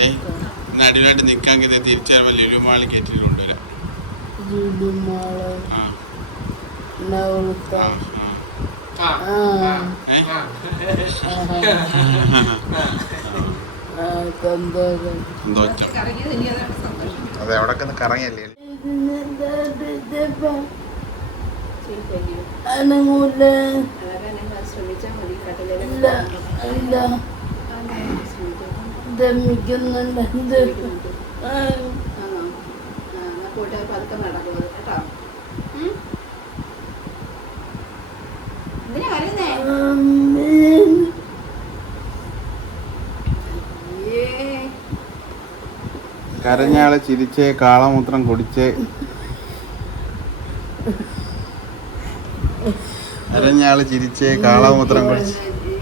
ഏ ഇന്ന് അടിയിലായിട്ട് നിൽക്കാൻ ഇത് തിരിച്ചു വരുമ്പോൾ ലുലുമാളി കയറ്റിട്ട് കൊണ്ടുവരാം ആ. ആ അതെ അവിടെ കറങ്ങിയല്ലേ? ശ്രമിച്ചാൽ മതി. ഇല്ല. ദമിക്കുന്നുണ്ട് എന്തിനാ കരഞ്ഞാൾ ചിരിച്ച് കാളമൂത്രം കുടിച്ച്. കരഞ്ഞാൾ ചിരിച്ച് കാളമൂത്രം കുടിച്ച്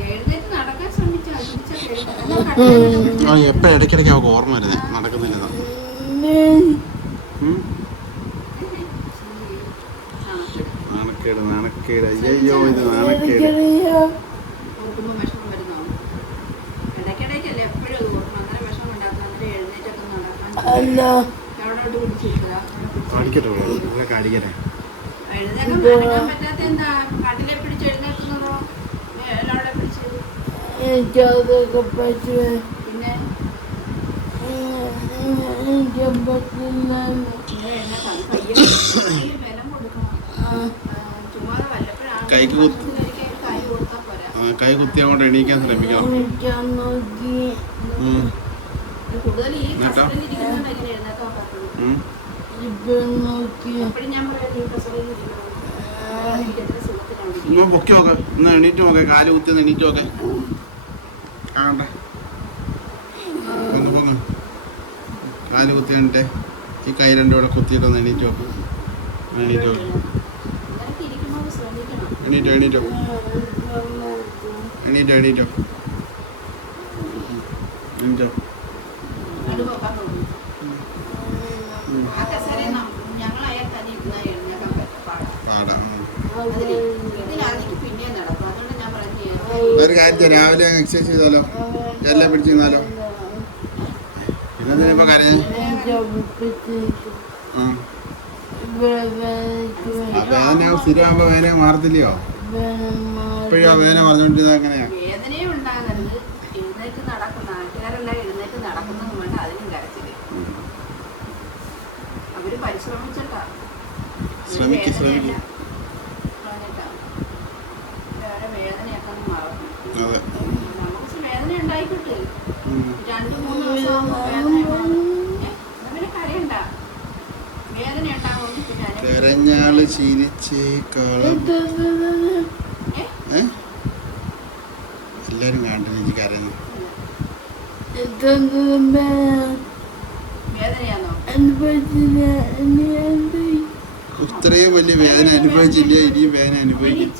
എഴുന്നേറ്റ് നടക്കാൻ ശ്രമിച്ചാൽ പിടിച്ചാൽ ആ എപ്പോഴും ഇടയ്ക്കിടയ്ക്ക് അവൾക്ക് ഓർമ്മ വരുന്നത് നടക്കുന്നില്ല. നാണക്കേട് നാണക്കേട്. അയ്യോ ഇത് നാണക്കേട്. എനിക്കറിയാം. ഓർക്കുമ്പോൾ വിഷമം വരുന്നോ ഇടയ്ക്കിടയ്ക്കല്ലേ എപ്പോഴും അത് ഓർമ്മ അങ്ങനെ വിഷമം ഉണ്ടാക്കുന്ന അന്നേരം എഴുന്നേറ്റൊക്കെ നടക്കാൻ അല്ല എവിടോട്ട് പിടിച്ചിരിക്കുക കാണിക്കട്ടെ ഇവിടെ കാണിക്കട്ടെ എഴുന്നേക്കാൻ നടക്കാൻ പറ്റാത്ത എന്താ കട്ടിലെ പിടിച്ച് എഴുന്നേൽക്കുന്നതോ എല്ലാവിടെ പിടിച്ച് എനിക്കതൊക്കെ പറ്റുമേ പിന്നെ എനിക്ക് പറ്റില്ല കൈക്ക് കുത്ത്. കൈ കുത്തി അങ്ങോട്ട് എണീക്കാൻ ഒന്ന് പൊക്കി നോക്ക് ഒന്ന് എണീറ്റ് നോക്കെ. കാൽ കുത്തി എണീറ്റ് നോക്കെ. കാണട്ടെ ഒന്ന് പൊങ്ങ് കാൽ കുത്തി കണ്ടിട്ടെ. ഈ കൈ രണ്ടും ഇവിടെ കുത്തിയിട്ട് ഒന്ന് എണീറ്റ് നോക്ക്. എണീറ്റ് നോക്ക്. എണീറ്റോ എണീറ്റോ. എണീറ്റോ എണീറ്റോ. എണീറ്റോ നടുവൊക്കെ തോന്നും ആ കസേരയിൽ ഞങ്ങൾ അയാൾ തന്നെ ഇരുന്നാൽ എഴുന്നേക്കാൻ പറ്റും പാടാം പാടാം അതിൽ ഇതിലാണെങ്കിൽ പിന്നെ നടക്കും അതുകൊണ്ട് ഞാൻ ചെയ്യാം, രാവിലെ എക്സസൈസ് ചെയ്താലോ? എല്ലാം പിടിച്ചു നിന്നാലോ? പിന്നെന്തിനാ ഇപ്പൊ കരഞ്ഞേ? ആ. വേദന സ്ഥിരമാകുമ്പോ വേദന മാറത്തില്ലയോ? ഇപ്പോഴാ വേദന പറഞ്ഞോണ്ടിരുന്ന എങ്ങനെയാ ശ്രമിക്കും ഉണ്ടാകരുത് എഴുന്നേറ്റ് നടക്കുന്ന നാട്ടുകാരെല്ലാം എഴുന്നേറ്റ് നടക്കുന്നതും വേണ്ട അതിനും കരച്ചിൽ അവർ പരിശ്രമിച്ചിട്ടാ ഒരു ശ്രമിക്ക്, വേദനയല്ല. ശ്രമിക്ക്. കളഞ്ഞിട്ടാ. അവരെ വേദനയൊക്കെ ഒന്ന് മറക്കും അതെ നമുക്ക് വേദന ഉണ്ടായിക്കിട്ട് ഉം. രണ്ടു മൂന്ന് ദിവസം ആകുമ്പോ വേദന മാറും. ഏ, അങ്ങനെ കരയണ്ട വേദന ഉണ്ടാകുമെങ്കിൽ പിന്നെ അതിനെ- ചിരിച്ച് കളം? ഏ? എല്ലാരും കണ്ടു എനിക്ക് കരഞ്ഞു. ഇത്രയും വലിയ വേദന അനുഭവിച്ചില്ല? ഇനിയും വേദന അനുഭവിക്കും.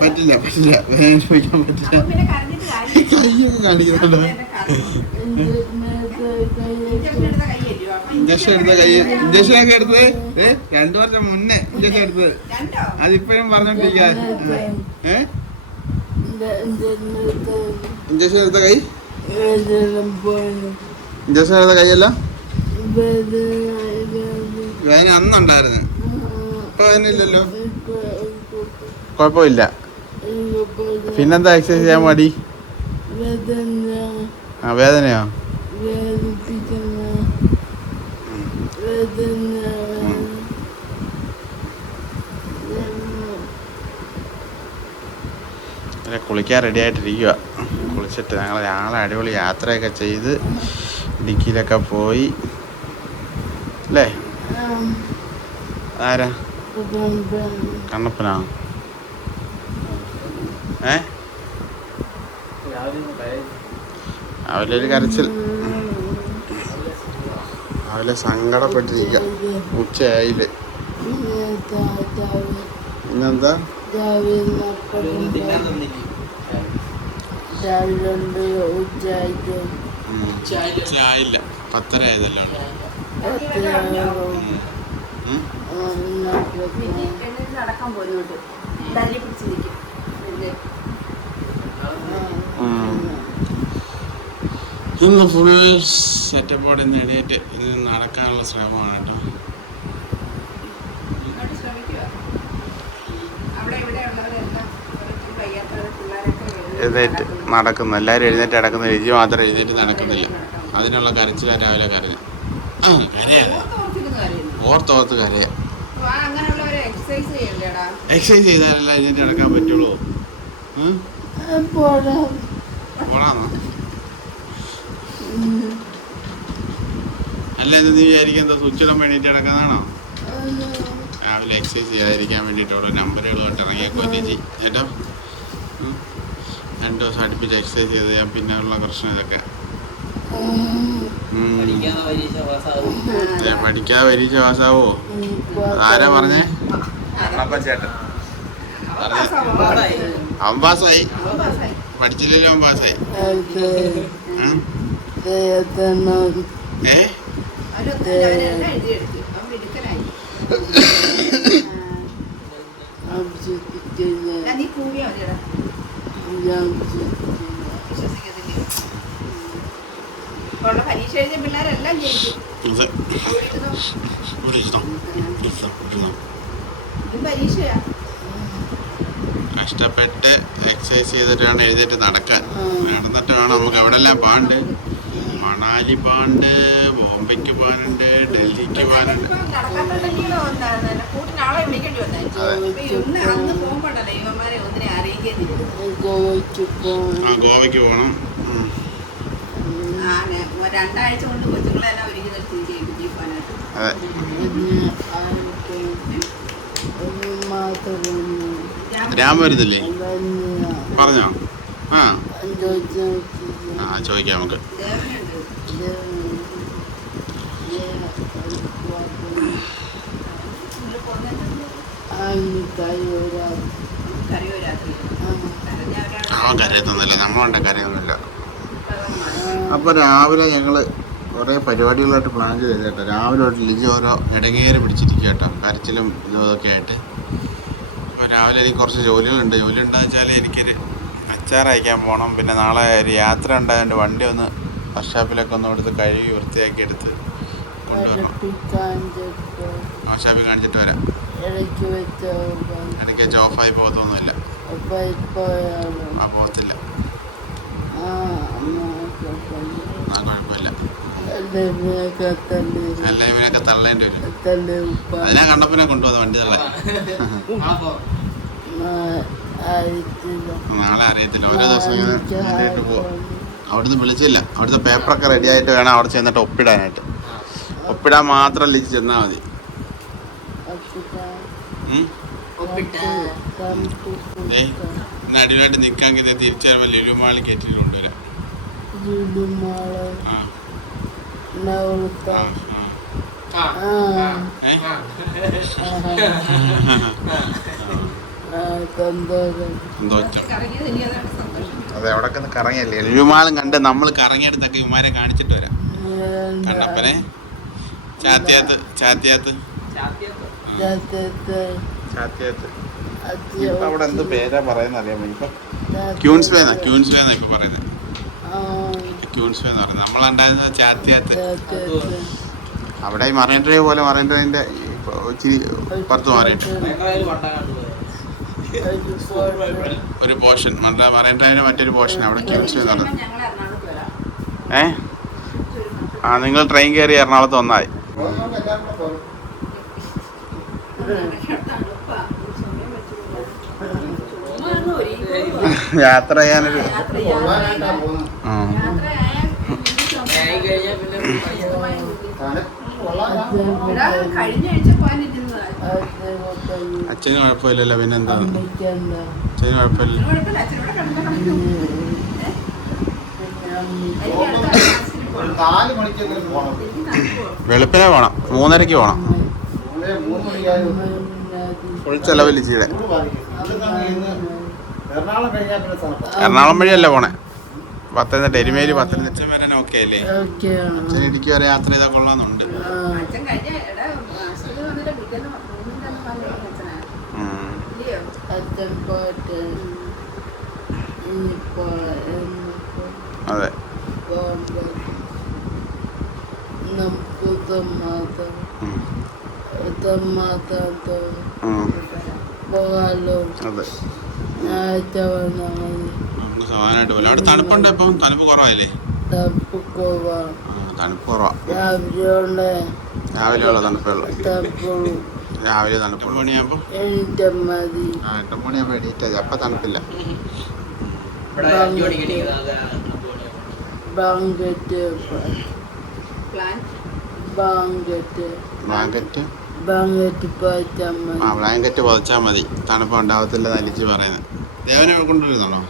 പറ്റില്ല പറ്റില്ല. വേദന ചോദിക്കാൻ പറ്റില്ല. കയ്യൊക്കെ കാണിക്കുന്നുണ്ട്. ഇഞ്ചക്ഷൻ എടുത്ത കൈ ഇഞ്ചക്ഷൻ ഒക്കെ എടുത്തത്? ഏ രണ്ടു വർഷം മുന്നേ ഇഞ്ചക്ഷൻ എടുത്തത്? അതിപ്പോഴും പറഞ്ഞോണ്ടിരിക്കാ. ഏ? ഇഞ്ചക്ഷൻ എടുത്ത കൈ? ഇഞ്ചക്ഷൻ എടുത്ത കൈയല്ല? വേദന അന്നുണ്ടായിരുന്നു. ഇപ്പൊ വേദന ഇല്ലല്ലോ കുഴപ്പമില്ല. പിന്നെന്താ എക്സസൈസ് ചെയ്യാൻ മടി ആ വേദനയോ? കുളിക്കാൻ റെഡി ആയിട്ടിരിക്കുക കുളിച്ചിട്ട് ഞങ്ങൾ ഞങ്ങളെ അടിപൊളി യാത്രയൊക്കെ ചെയ്ത് ഇടുക്കിയിലൊക്കെ പോയി. അല്ലേ? ആരാ? കണ്ണപ്പനാ ഏ? രാവിലെ ഒരു കരച്ചിൽ. രാവിലെ സങ്കടപ്പെട്ടിരിക്കുക ഉച്ചയായില്ലേ. പിന്നെന്താ? ഉച്ചയായില്ല. പത്തര ആയതല്ലോ നടക്കാൻ പോകുന്നുണ്ട് തല്ലി പിടിച്ച് നിൽക്കും. ഇല്ലേ? ഇന്ന് ഫുൾ സെറ്റപ്പോടെ ഇന്ന് എണീറ്റ് ഇന്ന് നടക്കാനുള്ള ശ്രമമാണ് കേട്ടോ. എഴുന്നേറ്റ് നടക്കുന്നു. എല്ലാവരും എഴുന്നേറ്റ് നടക്കുന്ന. രുചി മാത്രം എഴുന്നേറ്റ് നടക്കുന്നില്ല. അതിനുള്ള കരച്ചില രാവിലെ കരഞ്ഞു. ഓർത്തോർത്ത് കരയാ എക്സസൈസ് ചെയ്താലല്ല എഴുന്നേറ്റ് നടക്കാൻ പറ്റുള്ളൂ. അല്ല ഇത് നീ വിചാരിക്കുക എന്താ സ്വിച്ചിടാൻ വേണ്ടിട്ട് നടക്കുന്നതാണോ? രാവിലെ എക്സസൈസ് ചെയ്യാതിരിക്കാൻ വേണ്ടിയിട്ടുള്ള നമ്പറുകളായിട്ട് ഇറങ്ങിയേക്കോ ചേച്ചി. കേട്ടോ. രണ്ട് ദിവസം അടുപ്പിച്ച് എക്സസൈസ് ചെയ്ത് ഞാൻ പിന്നെ ഉള്ള പ്രശ്നം ഇതൊക്കെ. പഠിക്കാതെ പരീക്ഷ പാസ്സാവോ? ആരാ പറഞ്ഞേ? അണ്ണപ്പ ചേട്ടൻ അവൻ. പാസ്സായി. പഠിച്ചില്ലല്ലോ അവൻ പാസ്സായി പരീക്ഷ എഴുതിയ പിള്ളേരെല്ലാം? ഇതും പരീക്ഷയാ കഷ്ടപ്പെട്ട് എക്സസൈസ് ചെയ്തിട്ടാണ് എഴുതിയിട്ട് എഴുന്നേറ്റ് നടക്കാൻ. നടന്നിട്ട് വേണം നമുക്ക് എവിടെല്ലാം പാണ്ട് മണാലി പാണ്ട് ബോംബെക്ക് പോകാനുണ്ട് ഡൽഹിക്ക് അറിയിക്കുന്നില്ല ആ ഗോവയ്ക്ക് പോകണം. രണ്ടാഴ്ച കൊണ്ട് ഒരുക്കി നിർത്തി അതെ. രാം വരുന്നില്ലേ? പറഞ്ഞോ. ആ. ആ ചോദിക്കാം നമുക്ക്. ആ കരയത്തൊന്നുമില്ല നമ്മളുണ്ട് കരയൊന്നുമില്ല. അപ്പോൾ രാവിലെ ഞങ്ങൾ കുറേ പരിപാടികളായിട്ട് പ്ലാൻ ചെയ്ത് രാവിലെ തൊട്ട് ലിജി ഓരോ ഇടങ്ങേറി പിടിച്ചിരിക്കുക കേട്ടോ കരച്ചിലും ഇതൊക്കെ ആയിട്ട്. അപ്പോൾ രാവിലെ എനിക്ക് കുറച്ച് ജോലികളുണ്ട്. ജോലി ഉണ്ടെന്ന് വെച്ചാൽ എനിക്കൊരു അച്ചാർ അയക്കാൻ പോകണം പിന്നെ നാളെ ഒരു യാത്ര ഉണ്ടായതുകൊണ്ട് വണ്ടി ഒന്ന് വർഷാപ്പിലൊക്കെ ഒന്ന് എടുത്ത് കഴുകി വൃത്തിയാക്കി എടുത്ത് കൊണ്ടുവരണം. വർഷാപ്പിൽ കാണിച്ചിട്ട് വരാം. ഇടയ്ക്ക് വെച്ച ഓഫായി പോകത്തൊന്നുമില്ല. ആ പോകത്തില്ല. ആ കുഴപ്പമില്ല. എല്ലാം ഇവനൊക്കെ തള്ളേണ്ടി വരും. തന്നെ ഉപ്പ. അതിനാ കണ്ടപ്പനെ കൊണ്ടുപോകുന്നത് വണ്ടി തള്ളേ ആയിട്ടില്ല. നാളെ അറിയത്തില്ല. ഓരോ ദിവസം ഇങ്ങനെ പോവാം. അവിടുന്ന് വിളിച്ചില്ല. അവിടുത്തെ പേപ്പറൊക്കെ റെഡി ആയിട്ട് വേണം അവിടെ ചെന്നിട്ട് ഒപ്പിടാനായിട്ട്. ഒപ്പിടാൻ മാത്രം ലിച്ച് ചെന്നാൽ മതി. അടിപൊളിയായിട്ട് നിൽക്കാൻ കിട്ടിയ തിരിച്ചു വരുമ്പോൾ ലുലുമാളി കയറ്റിട്ട് കൊണ്ടുവരാം. ലുലുമാൾ ആ. അതെ അവിടെ കറങ്ങിയല്ലേ? എഴുമാളും കണ്ട് നമ്മൾ കറങ്ങിയെടുത്തൊക്കെ ഇമാരെ കാണിച്ചിട്ട് വരാം. കണ്ടപ്പനെ? ചാത്തിയാത്ത് ചാത്തിയാത്ത്. ചാത്തിയത്ത്. ചാത്തിയാത്ത് ഇപ്പൊ അവിടെ എന്ത് പേരാ പറയുന്നത് അറിയാമോ ഇപ്പൊ ക്യൂൻസ് വേ ക്യൂൻസ് ഇപ്പൊ പറയുന്നത്. ക്യൂൻസ് വേന്ന് പറയുന്നത്. നമ്മളുണ്ടായിരുന്നത് ചാത്തിയാത്ത്. അവിടെ മറൈൻ ഡ്രൈവ് പോലെ മറൈൻ ഡ്രൈവിന്റെ ഇച്ചിരി പുറത്ത് മാറിയിട്ട്. ഒരു പോർഷൻ മറൈൻ ഡ്രൈവിന്റെ മറ്റൊരു പോർഷൻ അവിടെ വരാം ഏ ആ നിങ്ങൾ ട്രെയിൻ കയറി എറണാകുളത്ത് ഒന്നായി. യാത്ര ചെയ്യാനൊരു ആ അച്ഛന് കുഴപ്പമില്ലല്ലോ പിന്നെന്താ? അച്ഛന് കുഴപ്പമില്ല? വെളുപ്പിനെ പോണം മൂന്നരക്ക് പോണം. ഫുൾ ചെലവിൽ പിന്നെ എറണാകുളം വഴിയല്ലേ പോണേ? പത്തനംതിട്ട എരുമേലി പത്തനംതിട്ട. ഓക്കെ. അല്ലേ അച്ഛൻ ഇടുക്കി വരെ യാത്ര ചെയ്താൽ അതെ. പോകാലോ. അതെ. സമാധാനമായിട്ട് പോലെ അവിടെ തണുപ്പുണ്ട് ഇപ്പം? തണുപ്പ് കുറവല്ലേ തപ്പ് പോവാം തണുപ്പ് കുറവാ. രാവിലെ ഉള്ള രാവിലെ ഉള്ള തണുപ്പേ. ഉള്ളൂ തപ്പുള്ളൂ രാവിലെ തണുപ്പ് മണിയാകുമ്പോൾ ആ എട്ട് മണിയാകുമ്പോൾ എണീറ്റാ അപ്പം തണുപ്പില്ല. Blanket. Plan blanket. Blanket blanket ആ മതി. ബ്ലാങ്കറ്റ് പുതച്ചാൽ മതി. തണുപ്പ് ഉണ്ടാവത്തില്ല നലിച്ച് പറയുന്നത് ദേവനെ കൊണ്ടുവരുന്നുണ്ടോ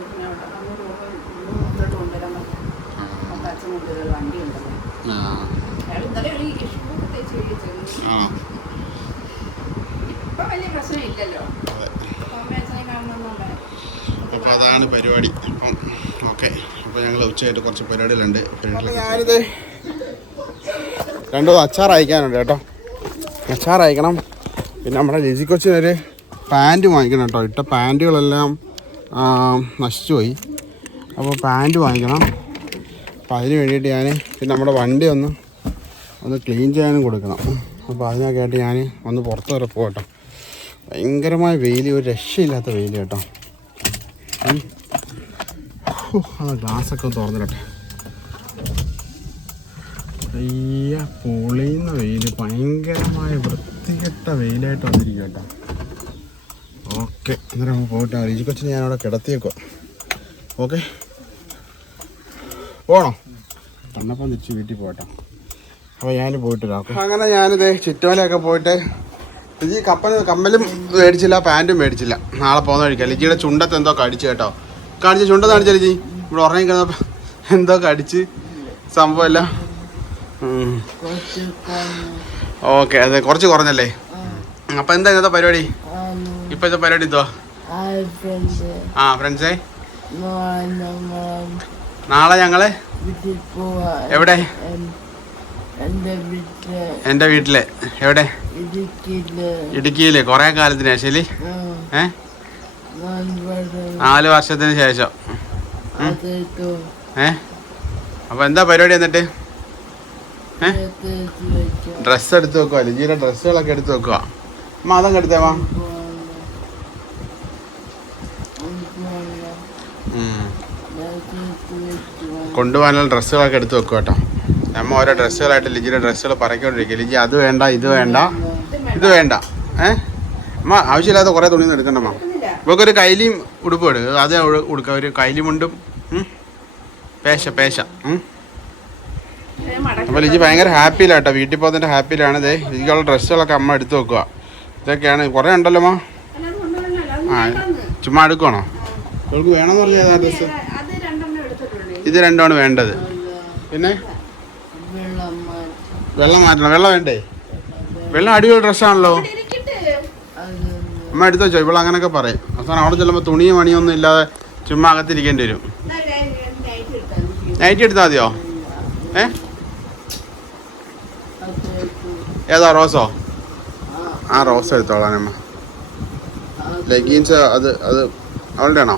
പിന്നെ അവിടെ അന്ന് പോകുമ്പോൾ ഇങ്ങോട്ട് കൊണ്ടുവരാൻ പറ്റും അപ്പം അച്ഛൻ കൊണ്ടുവരാൻ വണ്ടി ഉണ്ടല്ലോ ആ അയാൾ ഇന്നലെ ഒരു ഇഷ്യൂ തേച്ച് കഴിച്ചു ആ ഇപ്പം വലിയ പ്രശ്നമില്ലല്ലോ അതെ അമ്മ അച്ഛനെ കാണണമെന്നുണ്ടായി അപ്പോൾ അതാണ് പരിപാടി. അപ്പം ഓക്കെ. അപ്പോൾ ഞങ്ങൾ ഉച്ചയായിട്ട് കുറച്ച് പരിപാടികളുണ്ട്. ഞാനിത് രണ്ടു അച്ചാർ അയക്കാനുണ്ട് കേട്ടോ. അച്ചാർ അയക്കണം. പിന്നെ നമ്മുടെ ലിജി കൊച്ചിനൊരു പാന്റ് വാങ്ങിക്കണം കേട്ടോ. ഇട്ട പാന്റുകളെല്ലാം നശിച്ചുപോയി. നശിച്ചു പോയി അപ്പോൾ പാന്റ് വാങ്ങിക്കണം. അപ്പോൾ അതിന് വേണ്ടിയിട്ട് ഞാൻ പിന്നെ നമ്മുടെ വണ്ടി ഒന്ന് ഒന്ന് ക്ലീൻ ചെയ്യാനും കൊടുക്കണം. അപ്പോൾ അതിനൊക്കെ ആയിട്ട് ഞാൻ ഒന്ന് പുറത്ത് വരെ പോകട്ടോ. ഭയങ്കരമായ വെയിൽ ഒരു രക്ഷയില്ലാത്ത വെയിൽ കേട്ടോ. ആ ഗ്ലാസ്സൊക്കെ ഒന്ന് തുറന്നിടട്ടെ. അയ്യ പൊളിയുന്ന വെയിൽ ഭയങ്കരമായ വൃത്തികെട്ട വെയിലായിട്ട് വന്നിരിക്കും കേട്ടോ. ഓക്കെ അന്നേരം നമുക്ക് പോയിട്ട് രുചി കൊച്ചിനെ ഞാനവിടെ കിടത്തിയേക്കോ ഓക്കെ. പോണോ? കണ്ണപ്പം തിരിച്ച് വീട്ടിൽ പോകട്ടോ. അപ്പോൾ ഞാൻ പോയിട്ട് അങ്ങനെ ഞാനിത് ചുറ്റോലൊക്കെ പോയിട്ട് ലിജി കപ്പൽ കമ്മലും മേടിച്ചില്ല പാന്റും മേടിച്ചില്ല. നാളെ പോകുന്ന കഴിക്കാം ലിജിയുടെ ചുണ്ടത്ത് എന്തോ കടിച്ചു കേട്ടോ. കാണിച്ച ചുണ്ട കാണിച്ച ലിജി? ഇവിടെ ഉറങ്ങി കിടന്നപ്പോൾ എന്തോ കടിച്ച്. സംഭവമല്ല ഓക്കെ അതെ കുറച്ച് കുറഞ്ഞല്ലേ? അപ്പം എന്താ ഇന്നത്തെ പരിപാടി? ഇപ്പോഴത്തെ പരിപാടി എന്തോ ആ ഫ്രണ്ട്സേ. നാളെ ഞങ്ങൾ? എവിടെ? എന്റെ വീട്ടിലെ എവിടെ? ഇടുക്കിയിൽ. കൊറേ കാലത്തിന് ശരി ഏ? നാല് വർഷത്തിന് ശേഷം. ഏ? അപ്പൊ എന്താ പരിപാടി എന്നിട്ട്? ഡ്രസ് എടുത്തു വെക്കാം. ഡ്രസ്സ് എടുത്ത് വെക്കുക ലിജിയുടെ ഡ്രസ്സുകളൊക്കെ എടുത്ത് വെക്കുക അമ്മ അതങ്ങ് ഉം. കൊണ്ടുപോകാനുള്ള ഡ്രസ്സുകളൊക്കെ എടുത്ത് വെക്കുക കേട്ടോ. നമ്മ ഓരോ ഡ്രസ്സുകളായിട്ട് ലിജിയുടെ ഡ്രസ്സുകൾ പറക്കൊണ്ടിരിക്കുക ലിജി അത് വേണ്ട ഇത് വേണ്ട ഇത് വേണ്ട. ഏ? അമ്മ ആവശ്യമില്ലാത്ത കുറേ തുണിയൊന്നും എടുക്കണ്ടമ്മ ഇവക്കൊരു കൈലിയും ഉടുപ്പ് എടു അതേ ഉടുക്കുക ഒരു കൈലി മുണ്ടും ഉം. പേശ പേശ. അപ്പോൾ ലിജി ഭയങ്കര ഹാപ്പിയിലാട്ടോ. വീട്ടിൽ പോകുന്നതിന്റെ ഹാപ്പിയിലാണ്. ഇതേ ലിജിക്കുള്ള ഡ്രസ്സുകളൊക്കെ അമ്മ എടുത്തു വെക്കുക. ഇതൊക്കെയാണ്. കുറേ ഉണ്ടല്ലോ അമ്മ? ആ ചുമ്മാ എടുക്കണോ അവൾക്ക് വേണമെന്ന് പറഞ്ഞാൽ ഡ്രസ്സ്? ഇത് രണ്ടാണ് വേണ്ടത്. പിന്നെ? വെള്ളം മാറ്റണം. വെള്ളം വേണ്ടേ? വെള്ളം അടിപൊളി ഡ്രസ്സാണല്ലോ അമ്മ എടുത്തു വെച്ചോ. ഇവിടെ അങ്ങനെയൊക്കെ പറയും. അവസാനം അവിടെ ചെല്ലുമ്പോൾ തുണിയും മണിയൊന്നും ഇല്ലാതെ ചുമ്മാ അകത്തിരിക്കേണ്ടി വരും. നൈറ്റ് എടുത്താൽ മതിയോ? ഏ? ഏതാ റോസോ? ആ റോസ് എടുത്തോളാം അമ്മ. ലെഗീൻസ് അത് അത് അവളുടെ ആണോ?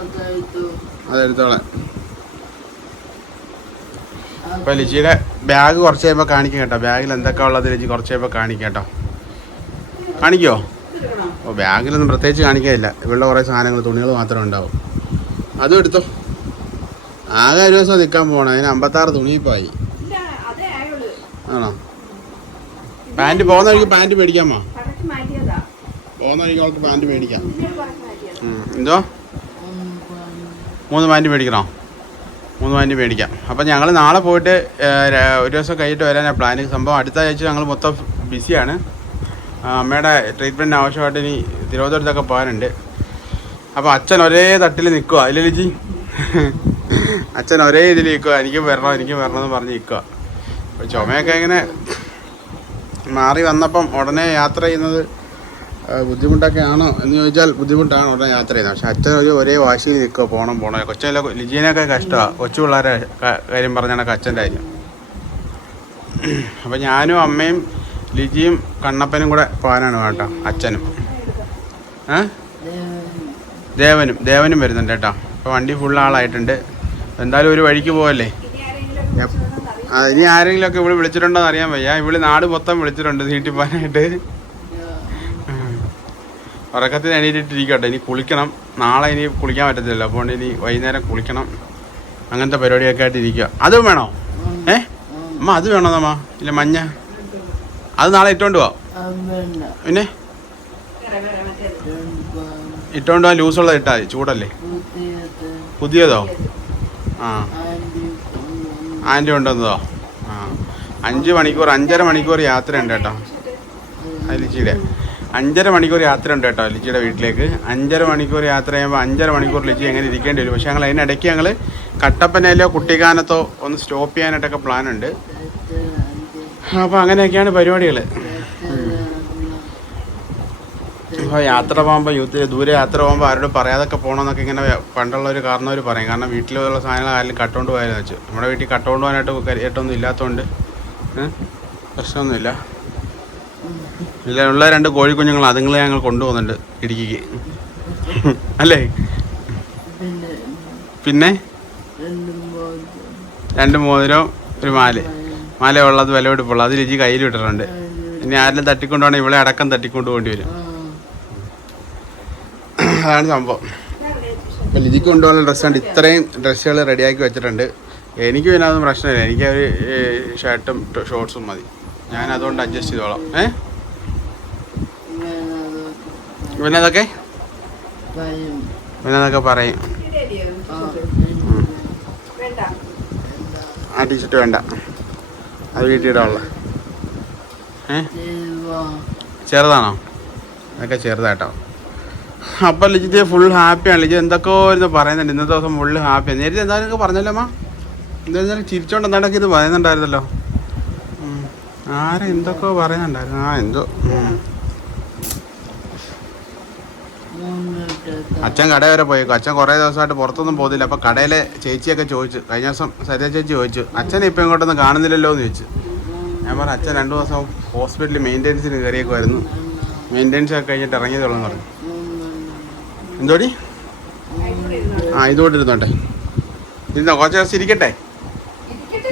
അതെത്തു അത് എടുത്തോളാം അപ്പോൾ ലിജിയുടെ ബാഗ് കുറച്ച് കഴിയുമ്പോൾ കാണിക്കാം കേട്ടോ. ബാഗിൽ എന്തൊക്കെ ഉള്ളത് ലിജി കുറച്ച് കഴിയുമ്പോൾ കാണിക്കാം കേട്ടോ. കാണിക്കോ? ഓ ബാഗിലൊന്നും പ്രത്യേകിച്ച് കാണിക്കാനില്ല. ഇവളുടെ കുറേ സാധനങ്ങൾ തുണികൾ മാത്രമേ ഉണ്ടാവും. അതും എടുത്തോ. ആകെ ഒരു ദിവസം നിൽക്കാൻ പോകണം അതിന് അമ്പത്താറ് തുണിയിപ്പായി ആണോ? പാന്റ് പോകുന്ന വഴിക്ക് പാന്റ് മേടിക്കാമോ. പോകുന്ന വഴിക്ക് അവൾക്ക് പാന്റ് മേടിക്കാം. എന്തോ? മൂന്ന് പാന്റ് മേടിക്കണോ? മൂന്ന് പാന്റ് മേടിക്കാം. അപ്പം ഞങ്ങൾ നാളെ പോയിട്ട് ഒരു ദിവസം കഴിഞ്ഞിട്ട് വരാനാണ് പ്ലാനിങ് സംഭവം അടുത്ത ആഴ്ച ഞങ്ങൾ മൊത്തം ബിസിയാണ്. അമ്മയുടെ ട്രീറ്റ്മെന്റിന് ആവശ്യമായിട്ട് ഇനി തിരുവനന്തപുരത്തൊക്കെ പോകാനുണ്ട്. അപ്പോൾ അച്ഛൻ ഒരേ തട്ടിൽ നിൽക്കുക ഇല്ല ലിജി? അച്ഛൻ ഒരേ ഇതിൽ നിൽക്കുക എനിക്ക് വരണം എനിക്ക് വരണം എന്ന് പറഞ്ഞ് നിൽക്കുക അപ്പോൾ ചുമയൊക്കെ ഇങ്ങനെ മാറി വന്നപ്പം ഉടനെ യാത്ര ചെയ്യുന്നത് ആ, ബുദ്ധിമുട്ടൊക്കെ എന്ന് ചോദിച്ചാൽ ബുദ്ധിമുട്ടാണ് ഉടനെ യാത്ര ചെയ്യുന്നത്. പക്ഷെ അച്ഛൻ ഒരു ഒരേ വാശിയിൽ നിൽക്കുക പോകണം പോകണം കൊച്ചിലെ ലിജീനൊക്കെ കഷ്ടമാണ് കൊച്ചു പിള്ളേരെ കാര്യം പറഞ്ഞാണ് അച്ഛന്റെ കാര്യം. അപ്പം ഞാനും അമ്മയും ലിജിയും കണ്ണപ്പനും കൂടെ പോകാനാണ് കേട്ടോ അച്ഛനും. ഏ? ദേവനും ദേവനും വരുന്നുണ്ട് കേട്ടോ. അപ്പം വണ്ടി ഫുൾ ആളായിട്ടുണ്ട്. എന്തായാലും ഒരു വഴിക്ക് പോകല്ലേ ഇനി ആരെങ്കിലുമൊക്കെ ഇവിടെ വിളിച്ചിട്ടുണ്ടോ എന്ന് അറിയാൻ വയ്യ. ഇവിടെ നാട് മൊത്തം വിളിച്ചിട്ടുണ്ട് നീട്ടി ഉറക്കത്തിന് എണീറ്റിട്ടിരിക്കട്ടെ. ഇനി കുളിക്കണം. നാളെ ഇനി കുളിക്കാൻ പറ്റത്തില്ല അപ്പോൾ ഇനി വൈകുന്നേരം കുളിക്കണം. അങ്ങനത്തെ പരിപാടിയൊക്കെ ആയിട്ട് ഇരിക്കുക. അതും വേണോ? ഏ? അമ്മ അത് വേണോ നമ്മ ഇല്ല മഞ്ഞ? അത് നാളെ ഇട്ടോണ്ട് പോവാം. പിന്നെ? ഇട്ടോണ്ട് പോവാൻ ലൂസുള്ളത് ഇട്ടാൽ മതി. ചൂടല്ലേ? പുതിയതോ? ആ. ആന്റി കൊണ്ടുവന്നതോ? ആ. അഞ്ച് മണിക്കൂർ അഞ്ചര മണിക്കൂർ യാത്രയുണ്ട് കേട്ടോ. അതിൽ ലിച്ചിയുടെ അഞ്ചര മണിക്കൂർ യാത്ര ഉണ്ട് കേട്ടോ ലിച്ചിയുടെ വീട്ടിലേക്ക്. അഞ്ചര മണിക്കൂർ യാത്ര ചെയ്യുമ്പോൾ അഞ്ചര മണിക്കൂർ ലിച്ചി എങ്ങനെ ഇരിക്കേണ്ടി വരും? പക്ഷേ ഞങ്ങൾ അതിനിടയ്ക്ക് ഞങ്ങൾ കട്ടപ്പനയിലോ കുട്ടിക്കാനത്തോ ഒന്ന് സ്റ്റോപ്പ് ചെയ്യാനായിട്ടൊക്കെ പ്ലാൻ ഉണ്ട്. അപ്പോൾ അങ്ങനെയൊക്കെയാണ് പരിപാടികൾ ഇപ്പോൾ യാത്ര പോകുമ്പോൾ യൂത്ത് ദൂരെ യാത്ര പോകുമ്പോൾ ആരോടും പറയാതൊക്കെ പോകണമെന്നൊക്കെ ഇങ്ങനെ പണ്ടുള്ള ഒരു പറയും. കാരണം വീട്ടിലുള്ള സാധനങ്ങൾ ആരെങ്കിലും കട്ടുകൊണ്ട് പോയാലെന്ന് വെച്ചു. നമ്മുടെ വീട്ടിൽ കട്ടുകൊണ്ട് പോകാനായിട്ട് കരിയായിട്ടൊന്നും ഇല്ലാത്തതുകൊണ്ട് പ്രശ്നമൊന്നുമില്ല. ഇല്ല ഉള്ള രണ്ട് കോഴിക്കുഞ്ഞുങ്ങൾ അതുങ്ങളെ ഞങ്ങൾ കൊണ്ടുപോകുന്നുണ്ട് ഇടുക്കിക്ക്. അല്ലേ? പിന്നെ രണ്ട് മോതിരം. ഒരു മാല. മാല. ഉള്ളത് വില പിടിപ്പുള്ളത് അത് രുചി കയ്യിൽ ഇട്ടിട്ടുണ്ട് ഇനി ആരെങ്കിലും തട്ടിക്കൊണ്ടുപോകണമെങ്കിൽ ഇവിടെ അടക്കം തട്ടിക്കൊണ്ടു പോകേണ്ടി വരും. അതാണ് സംഭവം. അപ്പം ലിജിക്ക് കൊണ്ടുപോകാനുള്ള ഡ്രസ്സുണ്ട് ഇത്രയും ഡ്രസ്സുകൾ റെഡിയാക്കി വെച്ചിട്ടുണ്ട്. എനിക്ക് പിന്നെ അതൊന്നും പ്രശ്നമില്ല. എനിക്ക് ഒരു ഷർട്ടും ഷോർട്സും മതി. ഞാൻ അതുകൊണ്ട് അഡ്ജസ്റ്റ് ചെയ്തോളാം. ഏ? പിന്നെ അതൊക്കെ പിന്നെ അതൊക്കെ പറയും? ആ. വേണ്ട ആ ടീഷർട്ട് വേണ്ട. അത് വീട്ടിടാനുള്ള ഏ? ചെറുതാണോ? അതൊക്കെ ചെറുതാട്ടോ. അപ്പം ലിജിത് ഫുൾ ഹാപ്പിയാണ് ലിജി എന്തൊക്കെയോ ഇരുന്ന് പറയുന്നുണ്ട്. ഇന്നത്തെ ദിവസം ഫുള്ള് ഹാപ്പിയാണ് നേരത്തെ എന്തായാലും പറഞ്ഞല്ലോ അമ്മ. എന്തായാലും ചിരിച്ചോണ്ട് എന്താണ്ടൊക്കെ ഇത് പറയുന്നുണ്ടായിരുന്നല്ലോ. ആരെ എന്തൊക്കെയോ പറയുന്നുണ്ടായിരുന്നു. ആ എന്തോ. അച്ഛൻ കട വരെ പോയേക്കും. അച്ഛൻ കുറേ ദിവസമായിട്ട് പുറത്തൊന്നും പോകുന്നില്ല അപ്പോൾ കടയിലെ ചേച്ചിയൊക്കെ ചോദിച്ചു. കഴിഞ്ഞ ദിവസം സരിത ചേച്ചി ചോദിച്ചു അച്ഛൻ ഇപ്പം ഇങ്ങോട്ടൊന്നും കാണുന്നില്ലല്ലോ? എന്ന് ചോദിച്ചു. ഞാൻ പറഞ്ഞു അച്ഛൻ രണ്ട് ദിവസം ഹോസ്പിറ്റലിൽ മെയിന്റെനൻസിന് കയറിയേക്കുമായിരുന്നു മെയിന്റെനൻസ് ഒക്കെ കഴിഞ്ഞിട്ട് ഇറങ്ങിയതോളം പറഞ്ഞു. എന്തോടി? ആ ഇതുകൊണ്ട് ഇരുന്നോട്ടെ. ഇരുന്നോ കുറച്ച് ദിവസം ഇരിക്കട്ടെ.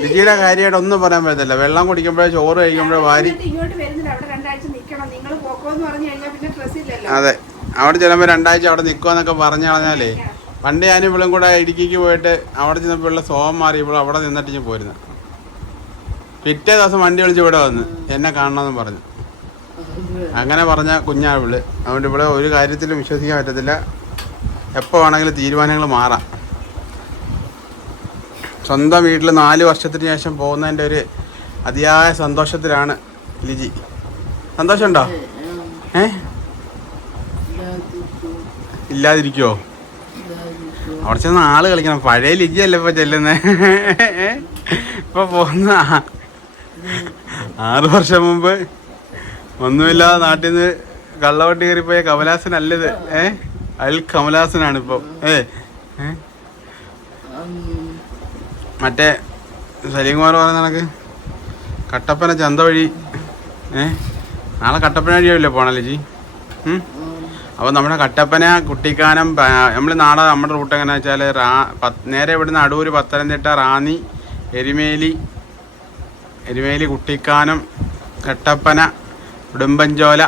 ലിജിയുടെ കാര്യമായിട്ട് ഒന്നും പറയാൻ പറ്റത്തില്ല. വെള്ളം കുടിക്കുമ്പോഴേ ചോറ് കഴിക്കുമ്പോഴേ വാരി ഇങ്ങോട്ട് വരുന്നില്ല. അവിടെ രണ്ടാഴ്ച നിക്കണം. നിങ്ങൾ പോക്കോന്ന് പറഞ്ഞു കഴിഞ്ഞാൽ പിന്നെ ഡ്രസ് ഇല്ലല്ലോ അതെ. അവിടെ ചെല്ലുമ്പോൾ രണ്ടാഴ്ച അവിടെ നിൽക്കുമെന്നൊക്കെ പറഞ്ഞു കളഞ്ഞാലേ പണ്ട് ഞാൻ ഇവളും കൂടെ ഇടുക്കിക്ക് പോയിട്ട് അവിടെ ചെന്നപ്പോൾ ഉള്ള സോം മാറി ഇപ്പോൾ അവിടെ നിന്നിട്ട് ഞാൻ പോരുന്നു. പിറ്റേ ദിവസം വണ്ടി വിളിച്ച് ഇവിടെ വന്ന് എന്നെ കാണണമെന്ന് പറഞ്ഞു. അങ്ങനെ പറഞ്ഞ കുഞ്ഞാ ഇവൾ. അതുകൊണ്ട് ഇവിടെ ഒരു കാര്യത്തിലും വിശ്വസിക്കാൻ പറ്റത്തില്ല. എപ്പോൾ വേണമെങ്കിലും തീരുമാനങ്ങൾ മാറാം. സ്വന്തം വീട്ടിൽ നാല് വർഷത്തിന് ശേഷം പോകുന്നതിന്റെ ഒരു അതിയായ സന്തോഷത്തിലാണ് ലിജി. സന്തോഷമുണ്ടോ? ഏ? ഇല്ലാതിരിക്കുമോ അവിടെ ചെന്ന് ആൾ കളിക്കണം. പഴയ ലിജി അല്ലേ ഇപ്പൊ ചെല്ലുന്നേ. ഇപ്പൊ പോന്ന. ആറു വർഷം മുമ്പ് ഒന്നുമില്ലാതെ നാട്ടിൽ നിന്ന് കള്ളവട്ടി കയറിപ്പോയ കമലാസനല്ലത്. ഏ? അൽ കമലാസനാണ് ഇപ്പൊ ഏ? മറ്റേ സലീംകുമാർ പറയുന്ന കണക്ക്? കട്ടപ്പന ചന്ത വഴി. ഏ? നാളെ കട്ടപ്പന വഴിയാവില്ലേ പോണല്ലേ ജി അപ്പോൾ നമ്മുടെ കട്ടപ്പന കുട്ടിക്കാനം നമ്മൾ നാളെ നമ്മുടെ റൂട്ട് എങ്ങനെ വെച്ചാൽ റാ നേരെ ഇവിടുന്ന് അടൂർ പത്തനംതിട്ട റാന്നി എരുമേലി എരുമേലി കുട്ടിക്കാനം കട്ടപ്പന ഉടുമ്പൻചോല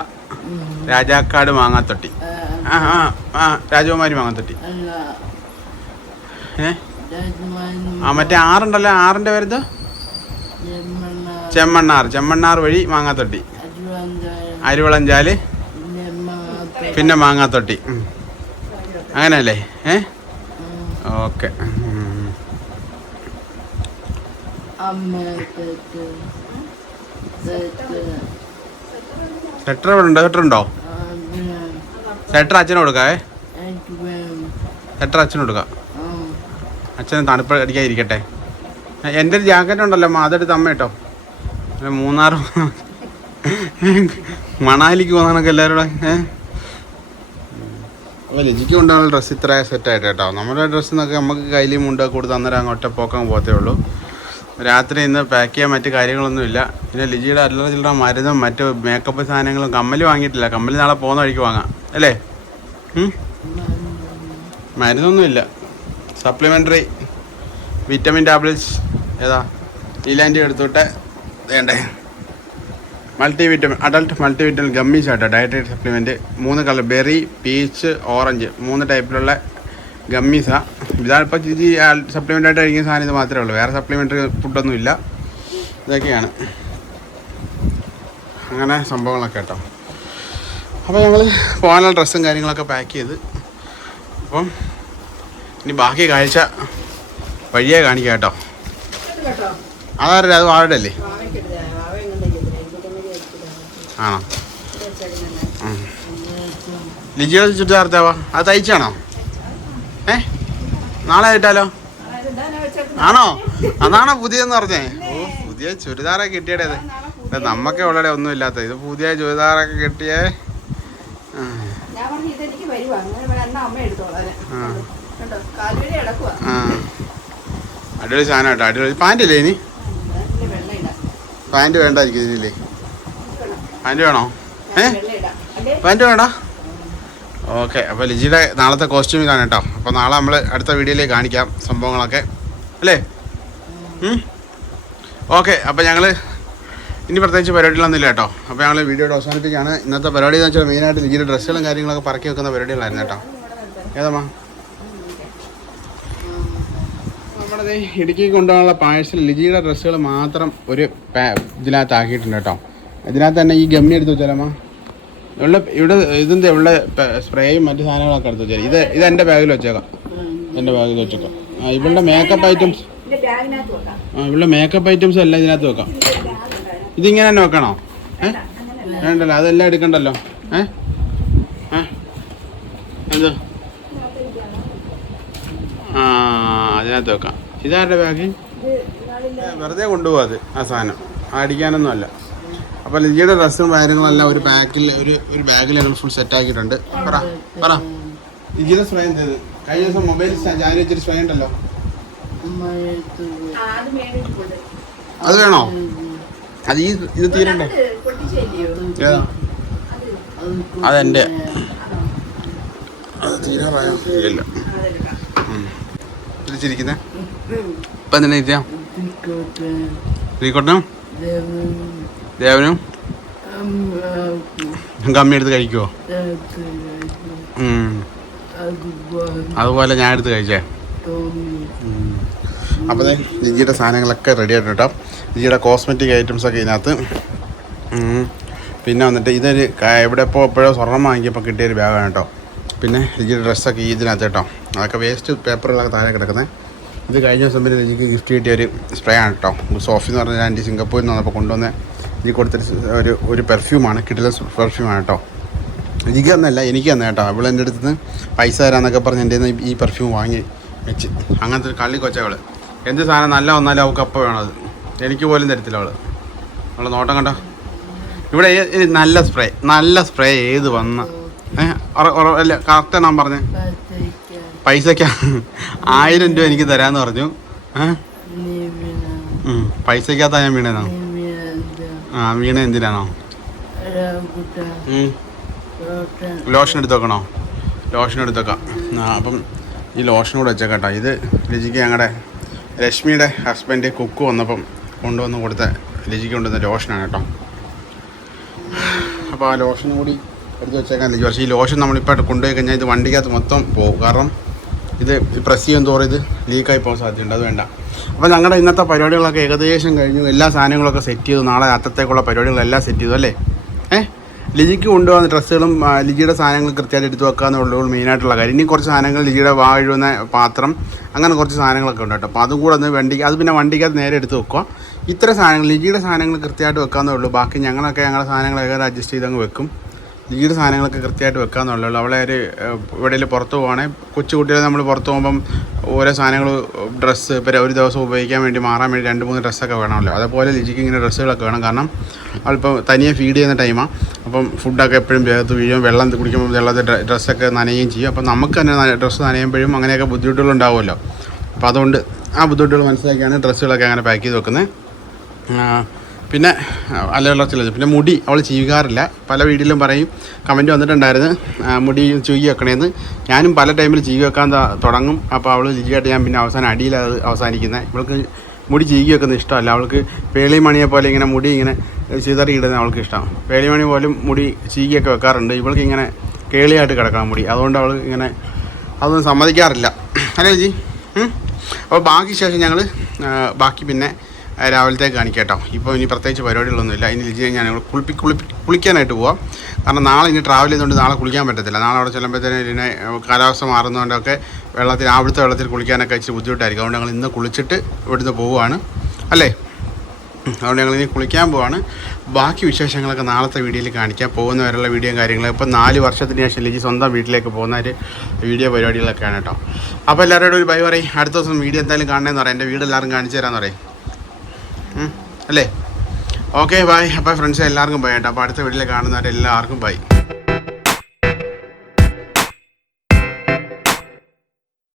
രാജാക്കാട് മാങ്ങാത്തൊട്ടി. ആ ആ. രാജകുമാരി മാങ്ങാത്തൊട്ടി. ഏ? ആ മറ്റേ ആറുണ്ടല്ലോ ആറിന്റെ ജന്മണ്ണ ചെമ്മണ്ണാർ. ചെമ്മണ്ണാർ വഴി മാങ്ങാത്തൊട്ടി. അരുവളഞ്ചാൽ. പിന്നെ മാങ്ങാത്തൊട്ടി. അങ്ങനല്ലേ ഏ? ഓക്കെ. സെറ്റർ ഇവിടെ ഉണ്ടോ? സെറ്റർ ഉണ്ടോ? സെറ്റർ അച്ഛന് കൊടുക്കാവേ. സെറ്റർ അച്ഛന് കൊടുക്കാം. അച്ഛന് തണുപ്പ് അടിക്കാതിരിക്കട്ടെ. എന്റെ ഒരു ജാക്കറ്റ് ഉണ്ടല്ലോ അതെടുത്ത് അമ്മ കേട്ടോ. മൂന്നാറ് മണാലിക്ക് പോകാനൊക്കെ എല്ലാവരും കൂടെ ഏ? അപ്പോൾ ലിജിക്ക് കൊണ്ടുള്ള ഡ്രസ്സ് ഇത്ര സെറ്റായിട്ട് കേട്ടോ. നമ്മുടെ ഡ്രസ്സ് എന്നൊക്കെ നമുക്ക് കയ്യിൽ മുണ്ടൊക്കെ കൊടുത്ത് അന്നേരം അങ്ങോട്ട് പോക്കാൻ പോകത്തേ ഉള്ളൂ. രാത്രി ഇന്ന് പാക്ക് ചെയ്യാൻ മറ്റു കാര്യങ്ങളൊന്നുമില്ല പിന്നെ ലിജിയുടെ അല്ലറ ചില്ലറ മരുന്നും മറ്റു മേക്കപ്പ് സാധനങ്ങളും കമ്മൽ വാങ്ങിയിട്ടില്ല. കമ്മൽ നാളെ പോകുന്ന വഴിക്ക് വാങ്ങാം. അല്ലേ? മരുന്നൊന്നുമില്ല സപ്ലിമെന്ററി വിറ്റമിൻ ടാബ്ലറ്റ്സ് ഏതാ? ഈലാന്റി എടുത്തോട്ടെ. വേണ്ടേ? Multi vitamin adult multivitamin gummies ആട്ടോ. ഡയറ്ററി സപ്ലിമെന്റ് മൂന്ന് കളർ ബെറി പീച്ച് ഓറഞ്ച് മൂന്ന് ടൈപ്പിലുള്ള ഗമ്മീസാണ് ഇതാണിപ്പോൾ ചേച്ചി സപ്ലിമെന്റ് ആയിട്ട് കഴിക്കുന്ന സാധനം ഇത് മാത്രമേ ഉള്ളൂ. വേറെ സപ്ലിമെന്ററി ഫുഡൊന്നും ഇല്ല. ഇതൊക്കെയാണ്. അങ്ങനെ സംഭവങ്ങളൊക്കെ കേട്ടോ അപ്പോൾ ഞങ്ങൾ പോകാനുള്ള ഡ്രസ്സും കാര്യങ്ങളൊക്കെ പാക്ക് ചെയ്ത്. അപ്പം ഇനി ബാക്കി കാഴ്ച വഴിയേ കാണിക്കാം കേട്ടോ. അതാരല്ലേ അത് വാഴയുടെ അല്ലേ ആണോ? ലിജിയോ. ലിജിയുടെ ചുറ്റുകാർത്താവാ അത് തയ്ച്ചാണോ? ഏ? നാളെ വെച്ചേക്കുന്നത്? ആണോ? അതാണോ പുതിയെന്ന് പറഞ്ഞേ. ഓ പുതിയ ചുരിദാറൊക്കെ കിട്ടിയടേത് നമ്മക്കെ ഉള്ളടെ ഒന്നും ഇല്ലാത്ത ഇത് പുതിയ ചുരിദാറൊക്കെ കിട്ടിയേ. അടിപൊളി സാധനം കേട്ടോ അടിപൊളി പാന്റ് ഇല്ലേ ഇനി? പാന്റ് വേണ്ടായിരിക്കും ഇതില്ലേ പാന്റ് വേണോ? ഏ? പാന്റ് വേണ്ട ഓക്കെ അപ്പോൾ ലിജിയുടെ നാളത്തെ കോസ്റ്റ്യൂം ഇതാണ് കേട്ടോ. അപ്പോൾ നാളെ നമ്മൾ അടുത്ത വീഡിയോയിലേക്ക് കാണിക്കാം സംഭവങ്ങളൊക്കെ. അല്ലേ? ഓക്കെ അപ്പോൾ ഞങ്ങൾ ഇനി പ്രത്യേകിച്ച് പരിപാടികളൊന്നും ഇല്ല കേട്ടോ. അപ്പോൾ ഞങ്ങൾ വീഡിയോയുടെ അവസാനിപ്പിക്കുകയാണ്. ഇന്നത്തെ പരിപാടി എന്ന് വെച്ചാൽ മെയിനായിട്ട് ലിജിയുടെ ഡ്രസ്സുകളും കാര്യങ്ങളൊക്കെ പറക്കി വെക്കുന്ന പരിപാടികളായിരുന്നു കേട്ടോ. ഏതമ്മാ നമ്മുടെ ഇടുക്കി കൊണ്ടുപോകാനുള്ള പാഴ്സൽ ലിജിയുടെ ഡ്രസ്സുകൾ മാത്രം ഒരു ഇതിനകത്താക്കിയിട്ടുണ്ട് കേട്ടോ. ഇതിനകത്ത് തന്നെ ഈ ഗമ്മി എടുത്ത് വെച്ചാലമ്മ ഇവിടെ ഇവിടെ ഇതിന്റെ ഇവിടെ സ്പ്രേയും മറ്റു സാധനങ്ങളൊക്കെ എടുത്ത് വെച്ചാൽ ഇത് ഇത് എന്റെ ബാഗിൽ വെച്ചേക്കാം. എന്റെ ബാഗിൽ വെച്ചേക്കാം. ആ ഇവളുടെ മേക്കപ്പ് ഐറ്റംസ് ആ ഇവളുടെ മേക്കപ്പ് ഐറ്റംസ് എല്ലാം ഇതിനകത്ത് വെക്കാം. ഇതിങ്ങനെ തന്നെ വെക്കണോ? ഏ? വേണ്ടല്ലോ അതെല്ലാം എടുക്കണ്ടല്ലോ. ഏ? ഏ? എന്ത്? ആ അതിനകത്ത് വെക്കാം. ഇതാരുടെ ബാഗ് വെറുതെ കൊണ്ടുപോകാതെ ആ സാധനം. അടിക്കാനൊന്നും അല്ല അപ്പോൾ ലിജിയുടെ ഡ്രസ്സും കാര്യങ്ങളെല്ലാം ഒരു ബാഗിൽ ഒരു ഒരു ബാഗിൽ ഞങ്ങൾ ഫുൾ സെറ്റ് ആക്കിയിട്ടുണ്ട്. പറ പറ. ലിജിയുടെ സ്പ്രേ എന്തത് കഴിഞ്ഞ ദിവസം മൊബൈൽ ജാരി വെച്ചൊരു സ്പ്രേ ഉണ്ടല്ലോ. അത് വേണോ? അത് ഈ ഇത് തീരണ്ടേ? അതെന്റെ ഏതാ? അതെന്റെ അത് തീരാറായോ ഇല്ല ഇപ്പം ഇരിക്കാം? ശ്രീകോട്ടനും ദേവനും? കമ്മി എടുത്ത് കഴിക്കുമോ അതുപോലെ ഞാൻ എടുത്ത് കഴിച്ചേ. അപ്പോൾ ജിജിയുടെ സാധനങ്ങളൊക്കെ റെഡി ആയിട്ട് കേട്ടോ. ജിജിയുടെ കോസ്മെറ്റിക് ഐറ്റംസ് ഒക്കെ ഇതിനകത്ത്. പിന്നെ വന്നിട്ട് ഇതൊരു എവിടെ ഇപ്പോൾ എപ്പോഴോ സ്വർണം വാങ്ങിയപ്പോൾ കിട്ടിയ ഒരു ബാഗാണ് കേട്ടോ. പിന്നെ ജിജിയുടെ ഡ്രസ്സൊക്കെ ഇതിനകത്ത് കേട്ടോ. അതൊക്കെ വേസ്റ്റ് പേപ്പറുകളൊക്കെ താഴെ കിടക്കുന്നത് ഇത് കഴിഞ്ഞ ദിവസം പിന്നെ ജിജിക്ക് ഗിഫ്റ്റ് കിട്ടിയ ഒരു സ്പ്രേ ആണ് കേട്ടോ. സോഫി എന്ന് പറഞ്ഞ ആന്റി സിംഗപ്പൂരിൽ നിന്ന് വന്നപ്പോൾ കൊണ്ടുവന്ന്. ലിജി കൊടുത്തൊരു ഒരു ഒരു പെർഫ്യൂമാണ് കിട്ടില്ല പെർഫ്യൂമാണ് കേട്ടോ എനിക്ക് തന്നല്ല എനിക്ക് തന്നെ കേട്ടോ അവൾ എന്റെ അടുത്ത് നിന്ന് പൈസ തരാമെന്നൊക്കെ പറഞ്ഞ് എന്റെ ഈ പെർഫ്യൂം വാങ്ങി വെച്ച്. അങ്ങനത്തെ ഒരു കള്ളി കൊച്ചവൾ എന്ത് സാധനം നല്ല വന്നാലും അവൾക്ക് അപ്പം വേണം അത്. എനിക്ക് പോലും തരത്തില്ല അവൾ അവളെ നോട്ടം കണ്ടോ? ഇവിടെ നല്ല സ്പ്രേ നല്ല സ്പ്രേ ഏത് വന്ന അല്ല കറക്റ്റ് ഞാൻ പറഞ്ഞേ? പൈസക്ക ആയിരം രൂപ എനിക്ക് തരാമെന്ന് പറഞ്ഞു. ഏഹ് നീവിന പൈസയ്ക്കകത്താ ഞാൻ നീവിന ആ വീണ എന്തിനാണോ? ലോഷൻ എടുത്തോക്കണോ? ലോഷൻ എടുത്തോക്കാം. ആ അപ്പം ഈ ലോഷൻ കൂടെ വെച്ചേക്കട്ടോ. ഇത് ലിജിക്ക് ഞങ്ങളുടെ രശ്മിയുടെ ഹസ്ബൻഡ് കുക്ക് വന്നപ്പം കൊണ്ടുവന്ന് കൊടുത്ത ലിജിക്ക് കൊണ്ടുവന്ന ലോഷനാണ് കേട്ടോ. അപ്പോൾ ആ ലോഷനും കൂടി എടുത്ത് വെച്ചേക്കാൻ ലിജി പക്ഷേ ഈ ലോഷൻ നമ്മളിപ്പോൾ കൊണ്ടുപോയി കഴിഞ്ഞാൽ ഇത് വണ്ടിക്കകത്ത് മൊത്തം പോകും. കാരണം ഇത് പ്രസ് ചെയ്യും തോറും ഇത് ലീക്കായി പോകാൻ സാധ്യതയുണ്ട്. അത് വേണ്ട. അപ്പോൾ ഞങ്ങളുടെ ഇന്നത്തെ പരിപാടികളൊക്കെ ഏകദേശം കഴിഞ്ഞു. എല്ലാ സാധനങ്ങളൊക്കെ സെറ്റ് ചെയ്തു. നാളെ അത്തത്തേക്കുള്ള പരിപാടികളെല്ലാം സെറ്റ് ചെയ്തു അല്ലേ? ഏഹ് ലിജിക്ക് കൊണ്ടുപോകുന്ന ഡ്രസ്സുകളും ലിജിയുടെ സാധനങ്ങൾ കൃത്യമായിട്ട് എടുത്തു വെക്കുക എന്നുള്ളൂ മെയിനായിട്ടുള്ള കാര്യം. ഇനി കുറച്ച് സാധനങ്ങൾ ലിജിയുടെ വാ എഴുതുന്ന പാത്രം അങ്ങനെ കുറച്ച് സാധനങ്ങളൊക്കെ ഉണ്ട് കേട്ടോ. അപ്പോൾ അതും കൂടെ ഒന്ന് വണ്ടിക്ക് അത് പിന്നെ വണ്ടിക്കകത്ത് നേരെ എടുത്ത് വെക്കുക. ഇത്ര സാധനങ്ങൾ ലിജിയുടെ സാധനങ്ങൾ കൃത്യമായിട്ട് വെക്കാമെന്നേ ഉള്ളൂ. ബാക്കി ഞങ്ങളൊക്കെ ഞങ്ങളുടെ സാധനങ്ങൾ ഏകദേശം അഡ്ജസ്റ്റ് ചെയ്ത് അങ്ങ് വെക്കും. ലിജിയുടെ സാധനങ്ങളൊക്കെ കൃത്യമായിട്ട് വെക്കാന്നേ ഉള്ളൂ. അവളെ ഒരു എവിടെയെങ്കിലും പുറത്ത് പോകണമെങ്കിൽ കൊച്ചു കുട്ടികളെ നമ്മൾ പുറത്ത് പോകുമ്പം ഓരോ സാധനങ്ങൾ ഡ്രസ്സ് ഇപ്പോൾ ഒരു ദിവസം ഉപയോഗിക്കാൻ വേണ്ടി മാറാൻ വേണ്ടി രണ്ട് മൂന്ന് ഡ്രസ്സൊക്കെ വേണമല്ലോ. അതുപോലെ ലിജിക്ക് ഇങ്ങനെ ഡ്രസ്സുകളൊക്കെ വേണം. കാരണം അവളിപ്പോൾ തനിയെ ഫീഡ് ചെയ്യുന്ന ടൈമാണ് അപ്പം ഫുഡൊക്കെ എപ്പോഴും വേഗത്ത് വീഴും വെള്ളം കുടിക്കുമ്പോൾ വെള്ളത്തിൽ ഡ്രസ്സൊക്കെ നനയുകയും ചെയ്യും. അപ്പം നമുക്ക് തന്നെ ഡ്രസ്സ് നനയുമ്പോഴും അങ്ങനെയൊക്കെ ബുദ്ധിമുട്ടുകളുണ്ടാവുമല്ലോ അപ്പോൾ അതുകൊണ്ട് ആ ബുദ്ധിമുട്ടുകൾ മനസ്സിലാക്കിയാണ് ഡ്രസ്സുകളൊക്കെ അങ്ങനെ പാക്ക് ചെയ്ത് വെക്കുന്നത്. പിന്നെ അല്ലവളർച്ചില്ല പിന്നെ മുടി അവൾ ചെയ്യുകാറില്ല. പല വീഡിയോയിലും പറയും കമന്റ് വന്നിട്ടുണ്ടായിരുന്നു മുടി ചീകി വെക്കണേന്ന്. ഞാനും പല ടൈമിൽ ചീകി വെക്കാൻ തുടങ്ങും. അപ്പോൾ അവൾ ലിജിയായിട്ട് ഞാൻ പിന്നെ അവസാനം അടിയിലത് അവസാനിക്കുന്നത് ഇവൾക്ക് മുടി ചീകി വെക്കുന്നത് ഇഷ്ടമല്ല. അവൾക്ക് പേളി മണിയെ പോലെ ഇങ്ങനെ മുടി ഇങ്ങനെ ചിതറി ഇടുന്നത് അവൾക്ക് ഇഷ്ടം പേളിമണി പോലും മുടി ചീകിയൊക്കെ വെക്കാറുണ്ട്. ഇവൾക്ക് ഇങ്ങനെ കേളിയായിട്ട് കിടക്കണം മുടി. അതുകൊണ്ട് അവൾ ഇങ്ങനെ അതൊന്നും സമ്മതിക്കാറില്ല. അല്ലേ ചേച്ചി അപ്പോൾ ബാക്കി ശേഷം ഞങ്ങൾ ബാക്കി പിന്നെ രാവിലത്തേക്ക് കാണിക്കാട്ടോ ഇപ്പോൾ ഇനി പ്രത്യേകിച്ച് പരിപാടികളൊന്നുമില്ല. ഇനി ലിജി ഞാൻ കുളിപ്പി കുളിപ്പി കുളിക്കാനായിട്ട് പോവാം. കാരണം നാളെ ഇനി ട്രാവൽ ചെയ്തുകൊണ്ട് നാളെ കുളിക്കാൻ പറ്റത്തില്ല. നാളെ അവിടെ ചെല്ലുമ്പോഴത്തേനും ഇതിനെ കാലാവസ്ഥ മാറുന്നതുകൊണ്ടൊക്കെ വെള്ളത്തിൽ അവിടുത്തെ വെള്ളത്തിൽ കുളിക്കാനൊക്കെ ഇച്ചിരി ബുദ്ധിമുട്ടായിരിക്കും. അതുകൊണ്ട് ഞങ്ങൾ ഇന്ന് കുളിച്ചിട്ട് ഇവിടുന്ന് പോവുകയാണ്. അല്ലേ? അതുകൊണ്ട് ഞങ്ങൾ ഇനി കുളിക്കാൻ പോവാണ്. ബാക്കി വിശേഷങ്ങളൊക്കെ നാളത്തെ വീഡിയോയിൽ കാണിക്കാം. പോകുന്നവരുള്ള വീഡിയോയും കാര്യങ്ങളും. ഇപ്പോൾ നാല് വർഷത്തിന് ശേഷം ലിജി സ്വന്തം വീട്ടിലേക്ക് പോകുന്ന ഒരു വീഡിയോ പരിപാടികളൊക്കെയാണ് കേട്ടോ. അപ്പോൾ എല്ലാവരോടും ഒരു ബൈ പറയും. അടുത്ത ദിവസം വീഡിയോ എന്തായാലും കാണണമെന്ന് പറയാം. എന്റെ വീട് എല്ലാവരും കാണിച്ചു തരാമെന്ന് പറയും. അല്ലേ? ഓക്കെ ബൈ അപ്പോൾ ഫ്രണ്ട്സ് എല്ലാവർക്കും ബൈ കേട്ടോ അപ്പോൾ അടുത്ത വീട്ടിൽ കാണുന്നവരെല്ലാവർക്കും ബൈ